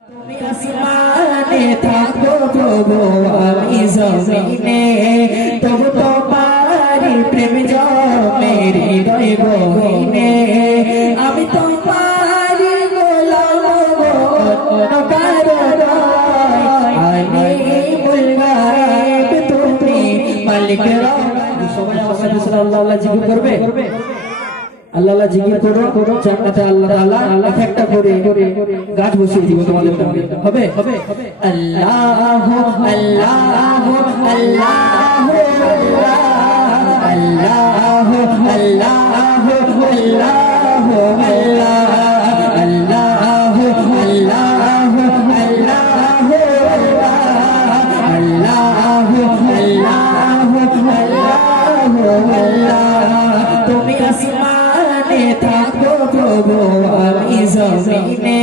তুমি আসমানে থাকো প্রভু আমি জমিনে তবু তোমারি প্রেম জমেরি হৃদয় গহীনে আমি তোমারি গোলাম অন্য কারো নয় আলিমুল গায়ব তুমি মালিক রব। সবাই আমার সাথে আল্লাহ আল্লাহ জিকির করবে। আল্লাহ আল্লাহ জিকির করো জান্নাতে আল্লাহ তাআলা একটা করে গাছ বসিয়ে দিব তোমাদের সামনে। হবে আল্লাহ আল্লাহ আল্লাহ আল্লাহ তুমি আসমানে থাকো প্রভু আমি জমিনে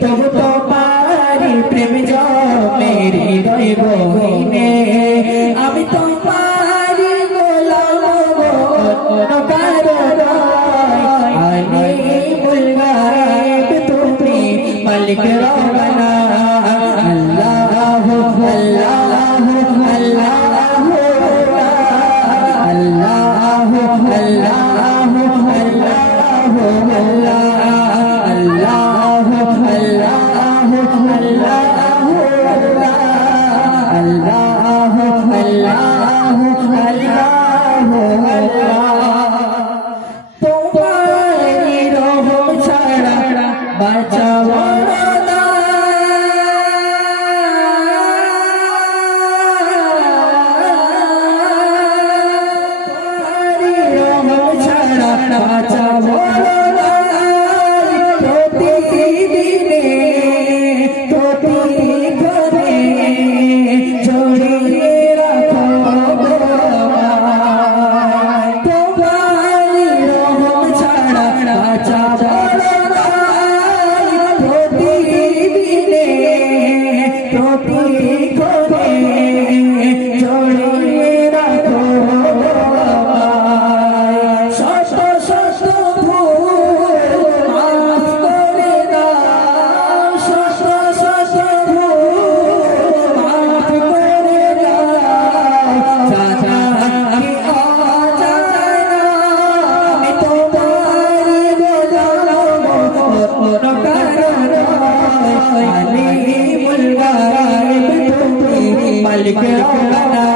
তবু তোমারি প্রেম জমেরি হৃদয় গহীনে আমি তোমারি গোলাম অন্য কারো নয় আলিমুল গায়ব তুমি মালিক রব্বানা। আল্লাহ তোমারি রহম ছাড়া বাঁচাবো না বাঁচাবো প্রতিদিনে প্রতিক্ষণে জড়িয়ে রাখো তোমারি রহম ছাড়া বাঁচাবো প্রতিদিনে প্রতিক্ষণে জড়িয়ে রাখো মালিক রব্বানা।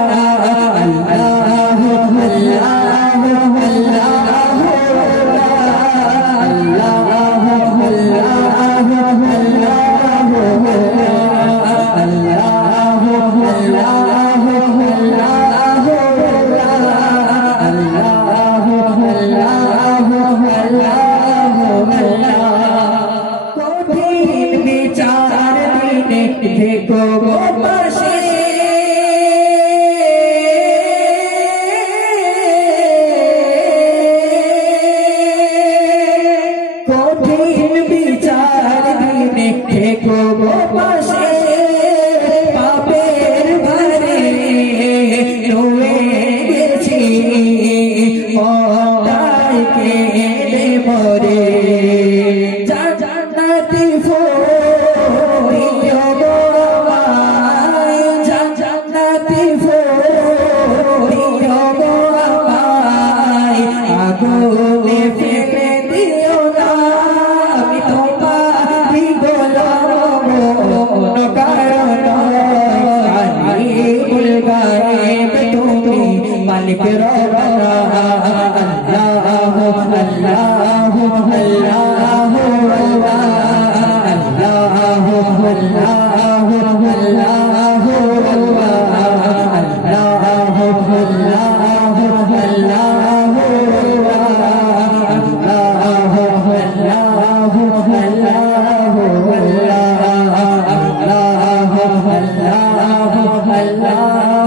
কঠিন বিচার দিনে দেখো পাশে কঠিন বিচার দিনে দেখো পাশে পাপের ভারে রয়ে গেছি মনটাই কেঁদে মরে জান্নাতি ফুলিও গো আমায় জান্নাতি ফুলিও গো আমায় আগুনে ফেলে দিও না আমি তোমারি গোলাম অন্য কারো নয় আলিমুল গায়ব তুমি মালিক রব্বানা। আল্লাহ Allah